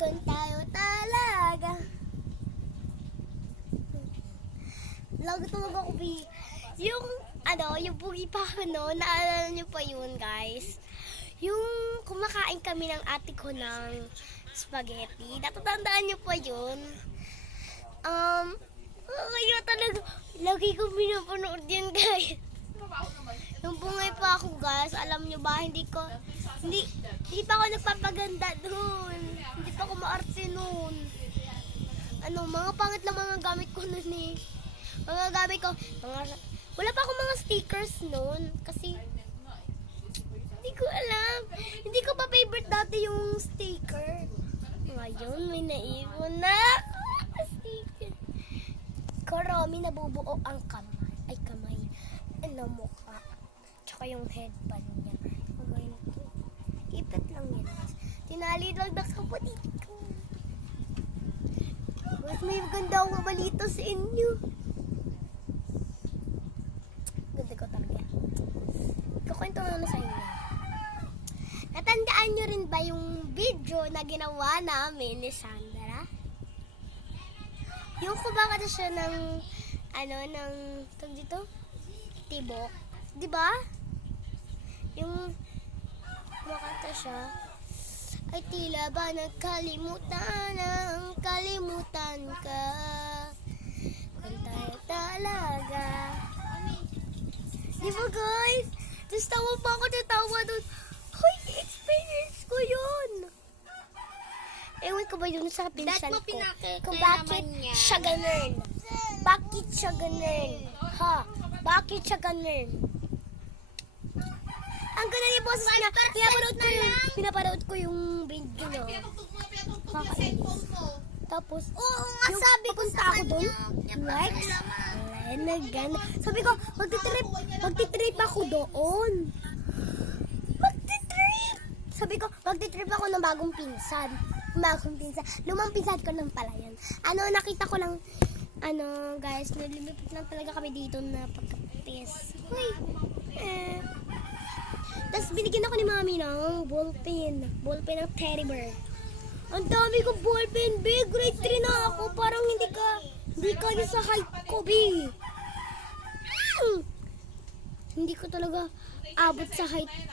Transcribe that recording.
Kung tayo talaga. Lagi talaga ako yung yung bugi pa ako no, naalala niyo pa yun guys? Yung kumakain kami ng ate ko ng spaghetti. Natatandaan niyo pa yun? Kaya talaga, lagi ko pinapanood yun guys. Nung bungay pa ako guys, alam nyo ba, hindi pa ako nagpapaganda doon. Hindi pa ako maarte noon. Mga pangit lang mga gamit ko noon eh. Mga gamit ko, wala pa akong mga stickers noon. Kasi, hindi ko alam. Hindi ko pa favorite dati yung sticker. Ngayon, may naipon na sticker. Karami nabubuo ang kamay. Mukha. Tsaka yung headband niya. Ipit lang yan. Tinali lang na kapatid ko. Mas may maganda akong balita sa inyo. Ganda ko talaga. Kukwento nga sa inyo. Natandaan nyo rin ba yung video na ginawa namin ni Sandra? Yung kumaka na siya ng tawag dito? Tibok. Diba? Yung kumakanta siya. Ay tila ba nagkalimutan ang kalimutan ka. Kung tayo talaga. Diba guys? Tapos tawa pa ako natawa doon. Hoy, experience ko yun. Ewan ko ba yun sa pinsan ko? Kung bakit siya ganun. Bakit siya ganun? Ha? Bakit siya ganun? Ang ganda ni boss niya. Pinapanood ko yung video niya. Kakainis. Tapos, yung sabi ko sa doon, like, sabi ko, magtitrip ako doon. Sabi ko, magtitrip ako ng bagong pinsan. Lumang pinsan ko lang pala yan. Nakita ko lang, guys, nalilipit lang talaga kami dito na pagkatis. Uy, Tapos binigyan ako ni mami ng ballpen ng teddy bear. Ang dami kong ballpen, big grade 3 na ako. Parang hindi kaya sa height ko, B. Hindi ko talaga abot sa height ko.